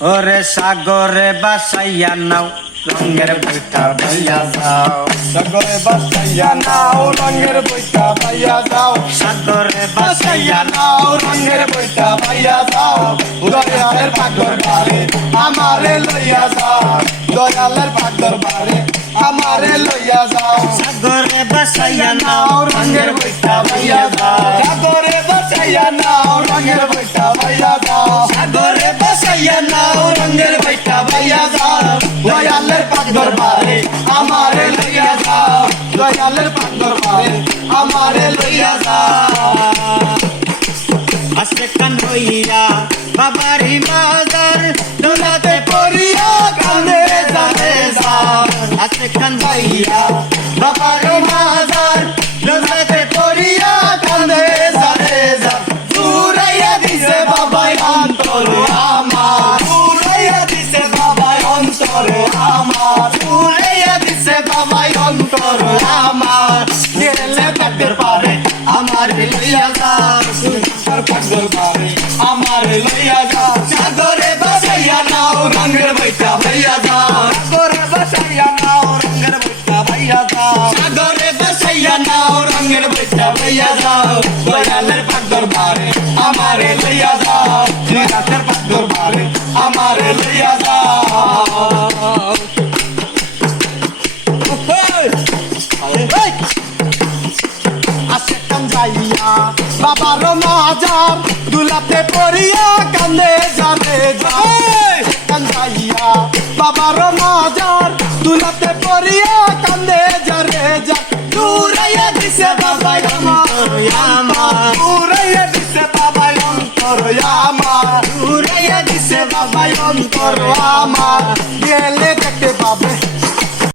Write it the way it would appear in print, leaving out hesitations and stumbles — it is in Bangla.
ওরে সাগরে বাসাইয়া নাও রঙের বইটা ভাইয়া যাও। সাগরে বাসাইয়া নাও রঙের বইটা ভাইয়া যাও। সাগরে বাসাইয়া বাসাইয়া নাও রঙের বইটা ভাইয়া যাও। দয়ালের পাগর বারে আমারে লইয়া যাও। দয়ালের পাগর বারে আমারে লইয়া যাও। সাগরে বাসাইয়া নাও নাও রঙের বইটা ভাইয়া যাও। সাগরে বাসাইয়া নাও রঙের বইটা ভাইয়া যাও। সাগরে বাসাইয়া নাও রঙের বইটা ভাইয়া যাও। দয়ালের পাগর বারে আমারে লইয়া যাও। দয়ালের পাগর বারে আমারে লইয়া যাও। আজকে কান হইয়া বাবারি মাজার দোলাতে পড়িয়া কান্দে যাবে যাও। আজকে কান হইয়া বাবারি মাজার দোলাতে পড়িয়া কান্দে যাবে যাও। জুড়াইয়া দিছে বাবাই অন্তর আমার। জুড়াইয়া দিছে বাবাই অন্তর আমার। জুড়াইয়া দিছে বাবাই অন্তর আমার। গেলে পাগর পারে আমারে লইয়া যাও। পাগর পারে আমারে লইয়া যাও। সাগরে বাসাইয়া নাও রঙের বইটা ভাইয়া যাও। সাগরে বাসাইয়া নাও রঙের বইটা ভাইয়া যাও। সাগরে বাসাইয়া নাও রঙের বইটা ভাইয়া যাও। দয়ালের পাগর পারে আমারে লইয়া যাও। দয়ালের পাগর পারে আমারে লইয়া যাও। আসে কান্দাইয়া বাবার মাজার দুলাতে পড়িয়া কান্দে যাবে যাও। কান্দাইয়া বাবার মাজার দুলাতে পড়িয়া কান্দে যারে যা। দূরাইয়া দিছে বাবাই অন্তর আমার। দূরাইয়া দিছে বাবাই অন্তর আমার। দূরাইয়া দিছে বাবাই অন্তর আমার। গেলে দেখতে পাবে